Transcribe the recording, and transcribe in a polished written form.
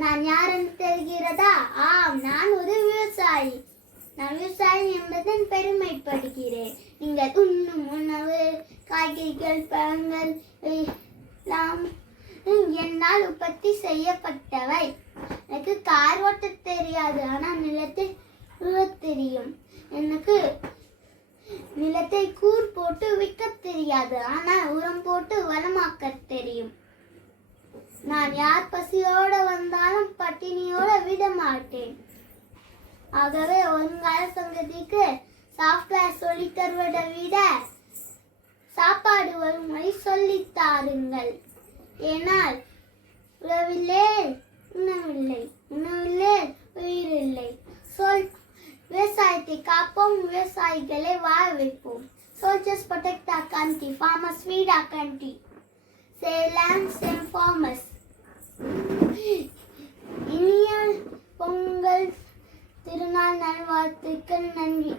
நான் யார் என்று தெரிகிறதா? ஆம், நான் ஒரு விவசாயி. நான் விவசாயி என்பதன் பெருமைப்படுகிறேன். நீங்கள் உண்ணும் உணவு, காய்கறிகள், பழங்கள் எல்லாம் என்னால் உற்பத்தி செய்யப்பட்டவை. எனக்கு கார் ஓட்ட தெரியாது, ஆனால் நிலத்தை உழத் தெரியும். எனக்கு நிலத்தை கூர் போட்டு விற்க தெரியாது, ஆனால் உரம் போட்டு வளமாக்க தெரியும். நான் யார் பசியோட வந்தாலும் பட்டினியோட விட மாட்டேன். ஆகவே வருங்கால சங்கதிக்கு சாஃப்ட்வேர் சொல்லி தருவதை விட சாப்பாடு வரும்படி சொல்லித் தாருங்கள். ஏனால் உறவில்லை உணவில்லை, உணவில்லை உயிரில்லை. விவசாயத்தை காப்போம், விவசாயிகளை வாழ வைப்போம். Soldiers protect our country, farmers feed our country. Save land, save farmers. இனிய பொங்கல் திருநாள் நல்வாழ்த்துக்கள். நன்றி.